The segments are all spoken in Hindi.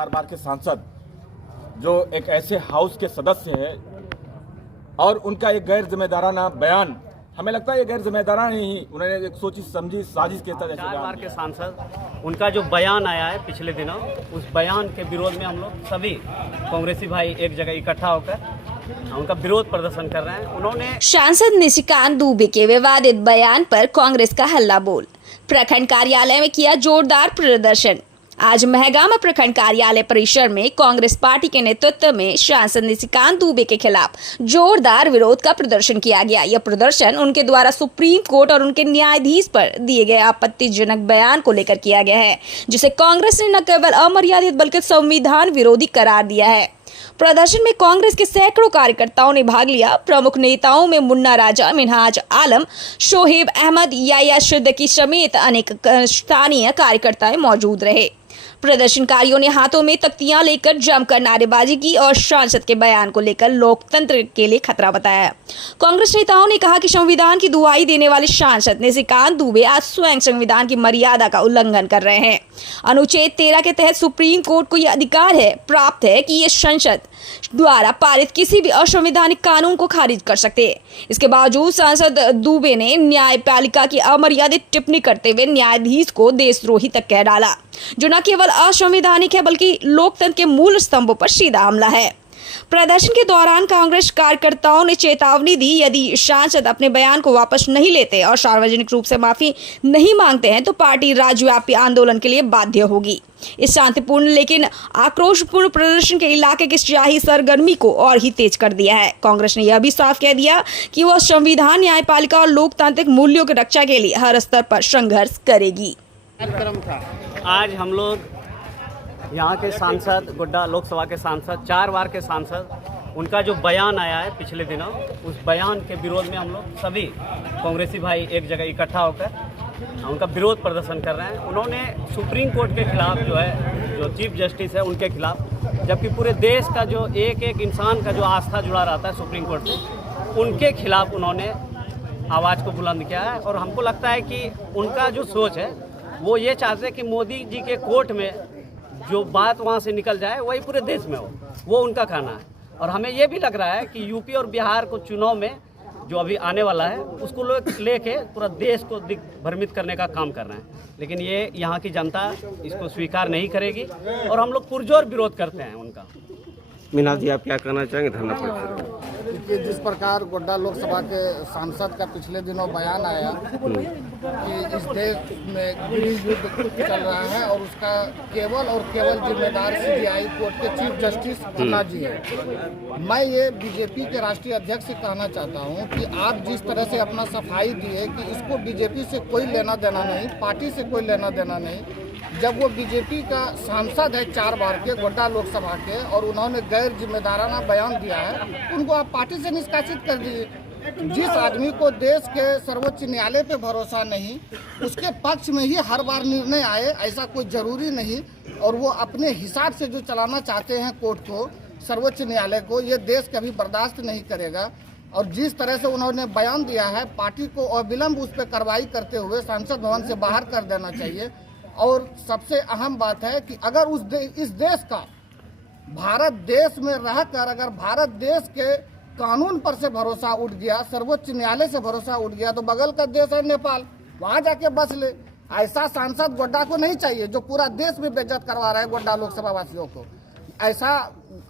4 बार के सांसद जो एक ऐसे हाउस के सदस्य हैं और उनका एक गैर जिम्मेदाराना बयान, हमें लगता है ये गैर जिम्मेदाराना नहीं, उन्होंने एक सोची समझी साजिश के तहत 4 बार के सांसद उनका जो बयान आया है पिछले दिनों, उस बयान के विरोध में हम लोग सभी कांग्रेसी भाई एक जगह इकट्ठा होकर उनका विरोध प्रदर्शन कर रहे हैं। उन्होंने सांसद निशिकांत दुबे के विवादित बयान पर कांग्रेस का हल्ला बोल, प्रखंड कार्यालय में किया जोरदार प्रदर्शन। आज महगामा प्रखंड कार्यालय परिसर में कांग्रेस पार्टी के नेतृत्व में सांसद निशिकांत दुबे के खिलाफ जोरदार विरोध का प्रदर्शन किया गया। यह प्रदर्शन उनके द्वारा सुप्रीम कोर्ट और उनके न्यायाधीश पर दिए गए आपत्तिजनक बयान को लेकर किया गया है, जिसे कांग्रेस ने न केवल अमर्यादित बल्कि संविधान विरोधी करार दिया है। प्रदर्शन में कांग्रेस के सैकड़ों कार्यकर्ताओं ने भाग लिया। प्रमुख नेताओं में मुन्ना राजा, मिनहाज आलम, शोहेब अहमद, याया सिद्दीकी समेत अनेक स्थानीय कार्यकर्ता मौजूद रहे। प्रदर्शनकारियों ने हाथों में तख्तियां लेकर जमकर नारेबाजी की और सांसद के बयान को लेकर लोकतंत्र के लिए खतरा बताया। कांग्रेस नेताओं ने कहा कि संविधान की दुहाई देने वाले सांसद निशिकांत दुबे आज स्वयं संविधान की मर्यादा का उल्लंघन कर रहे हैं। अनुच्छेद 13 के तहत सुप्रीम कोर्ट को यह अधिकार प्राप्त है कि ये संसद द्वारा पारित किसी भी असंवैधानिक कानून को खारिज कर सकते हैं। इसके बावजूद सांसद दुबे ने न्यायपालिका की अमर्यादित टिप्पणी करते हुए न्यायाधीश को देशद्रोही तक कह डाला, जो न केवल असंवैधानिक है बल्कि लोकतंत्र के मूल स्तंभों पर सीधा हमला है। प्रदर्शन के दौरान कांग्रेस कार्यकर्ताओं ने चेतावनी दी, यदि सांसद अपने बयान को वापस नहीं लेते और सार्वजनिक रूप से माफी नहीं मांगते हैं तो पार्टी राज्यव्यापी आंदोलन के लिए बाध्य होगी। इस शांतिपूर्ण लेकिन आक्रोशपूर्ण प्रदर्शन के इलाके की सियाही सरगर्मी को और ही तेज कर दिया है। कांग्रेस ने यह भी साफ कह दिया कि वह संविधान, न्यायपालिका और लोकतांत्रिक मूल्यों की रक्षा के लिए हर स्तर पर संघर्ष करेगी। आज हम लोग यहाँ के सांसद, गोड्डा लोकसभा के सांसद, 4 बार के सांसद, उनका जो बयान आया है पिछले दिनों, उस बयान के विरोध में हम लोग सभी कांग्रेसी भाई एक जगह इकट्ठा होकर उनका विरोध प्रदर्शन कर रहे हैं। उन्होंने सुप्रीम कोर्ट के खिलाफ जो चीफ जस्टिस है उनके खिलाफ, जबकि पूरे देश का जो एक एक इंसान का जो आस्था जुड़ा रहता है सुप्रीम कोर्ट से, उनके खिलाफ उन्होंने आवाज़ को बुलंद किया है। और हमको लगता है कि उनका जो सोच है वो ये चाहते हैं कि मोदी जी के कोर्ट में जो बात वहाँ से निकल जाए वही पूरे देश में हो, वो उनका कहना है। और हमें ये भी लग रहा है कि यूपी और बिहार को चुनाव में जो अभी आने वाला है उसको लेके पूरा देश को दिग्भ्रमित करने का काम कर रहे हैं, लेकिन ये यहाँ की जनता इसको स्वीकार नहीं करेगी और हम लोग पुरजोर विरोध करते हैं उनका। मीना जी, आप क्या कहना चाहेंगे धरना प्रदर्शन? कि जिस प्रकार गोड्डा लोकसभा के सांसद का पिछले दिनों बयान आया कि इस देश में गृह युद्ध चल रहा है और उसका केवल और केवल जिम्मेदार सीबीआई कोर्ट के चीफ जस्टिस खन्ना जी है। मैं ये बीजेपी के राष्ट्रीय अध्यक्ष से कहना चाहता हूँ कि आप जिस तरह से अपना सफाई दिए कि इसको बीजेपी से कोई लेना देना नहीं, पार्टी से कोई लेना देना नहीं, जब वो बीजेपी का सांसद है 4 बार के गोड्डा लोकसभा के और उन्होंने गैर जिम्मेदाराना बयान दिया है, उनको आप पार्टी से निष्कासित कर दीजिए। जिस आदमी को देश के सर्वोच्च न्यायालय पे भरोसा नहीं, उसके पक्ष में ही हर बार निर्णय आए, ऐसा कोई जरूरी नहीं, और वो अपने हिसाब से जो चलाना चाहते हैं कोर्ट को, सर्वोच्च न्यायालय को, ये देश कभी बर्दाश्त नहीं करेगा। और जिस तरह से उन्होंने बयान दिया है, पार्टी को अविलंब उस पर कार्रवाई करते हुए सांसद भवन से बाहर कर देना चाहिए। और सबसे अहम बात है कि अगर इस देश का, भारत देश में रहकर अगर भारत देश के कानून पर से भरोसा उठ गया, सर्वोच्च न्यायालय से भरोसा उठ गया, तो बगल का देश है नेपाल, वहाँ जाके बस ले। ऐसा सांसद गोड्डा को नहीं चाहिए जो पूरा देश में बेइज्जत करवा रहा है गोड्डा लोकसभा वासियों को। ऐसा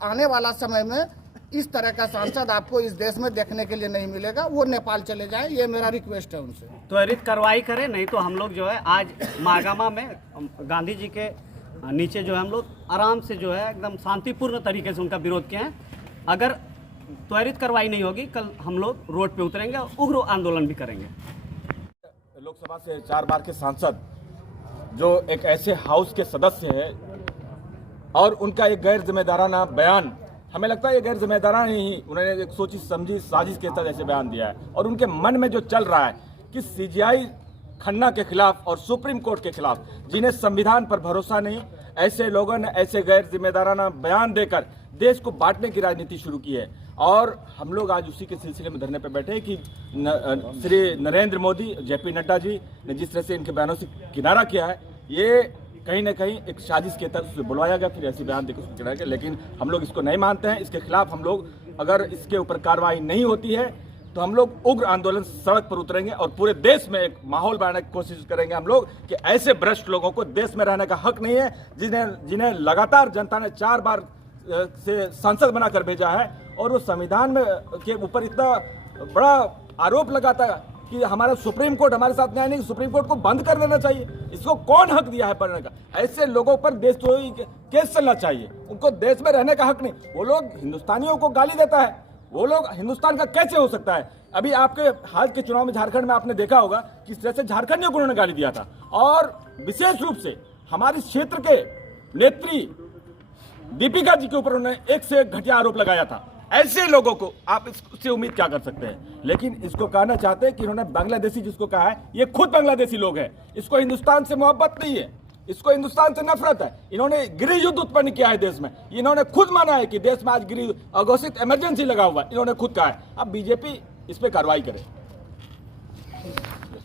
आने वाला समय में इस तरह का सांसद आपको इस देश में देखने के लिए नहीं मिलेगा। वो नेपाल चले जाए, ये मेरा रिक्वेस्ट है उनसे। त्वरित कार्रवाई करें, नहीं तो हम लोग जो है आज महागामा में गांधी जी के नीचे जो है हम लोग आराम से जो है एकदम शांतिपूर्ण तरीके से उनका विरोध किए हैं। अगर त्वरित कार्रवाई नहीं होगी, कल हम लोग रोड पे उतरेंगे और उग्र आंदोलन भी करेंगे। लोकसभा से 4 बार के सांसद जो एक ऐसे हाउस के सदस्य हैं और उनका एक गैर जिम्मेदाराना बयान, हमें लगता है ये गैर जिम्मेदाराना नहीं, उन्होंने एक सोची समझी साजिश के तहत ऐसे बयान दिया है। और उनके मन में जो चल रहा है कि सीबीआई खन्ना के खिलाफ और सुप्रीम कोर्ट के खिलाफ, जिन्हें संविधान पर भरोसा नहीं, ऐसे लोगों ने ऐसे गैर जिम्मेदाराना बयान देकर देश को बांटने की राजनीति शुरू की है। और हम लोग आज उसी के सिलसिले में धरने पर बैठे हैं कि श्री नरेंद्र मोदी, जेपी नड्डा जी ने जिस तरह से इनके बयानों से किनारा किया है, ये कहीं ना कहीं एक साजिश के तहत उसे बुलवाया गया, फिर ऐसी बयान देकर उसको गिराया गया। लेकिन हम लोग इसको नहीं मानते हैं। इसके खिलाफ हम लोग, अगर इसके ऊपर कार्रवाई नहीं होती है तो हम लोग उग्र आंदोलन सड़क पर उतरेंगे और पूरे देश में एक माहौल बनाने की कोशिश करेंगे हम लोग कि ऐसे भ्रष्ट लोगों को देश में रहने का हक नहीं है, जिन्हें लगातार जनता ने 4 बार से सांसद बनाकर भेजा है और वो संविधान में के ऊपर इतना बड़ा आरोप लगाता है कि हमारा सुप्रीम कोर्ट हमारे साथ न्याय नहीं, सुप्रीम कोर्ट को बंद कर देना चाहिए। इसको कौन हक दिया है पढ़ने का? ऐसे लोगों पर देशद्रोही केस चलना चाहिए, उनको देश में रहने का हक नहीं। वो लोग हिंदुस्तानियों को गाली देता है, वो लोग हिंदुस्तान का कैसे हो सकता है? अभी आपके हाल के चुनाव में झारखंड में आपने देखा होगा किस तरह से झारखंडियों को उन्होंने गाली दिया था, और विशेष रूप से हमारे क्षेत्र के नेत्री दीपिका जी के ऊपर उन्होंने एक से एक घटिया आरोप लगाया था। ऐसे लोगों को आप इससे उम्मीद क्या कर सकते हैं? लेकिन इसको कहना चाहते हैं कि इन्होंने बांग्लादेशी जिसको कहा है, ये खुद बांग्लादेशी लोग हैं। इसको हिंदुस्तान से मोहब्बत नहीं है, इसको हिंदुस्तान से नफरत है। इन्होंने गृह युद्ध उत्पन्न किया है देश में। इन्होंने खुद माना है कि देश में आज गृह अघोषित इमरजेंसी लगा हुआ है, इन्होंने खुद कहा है। अब बीजेपी इस पर कार्रवाई करे।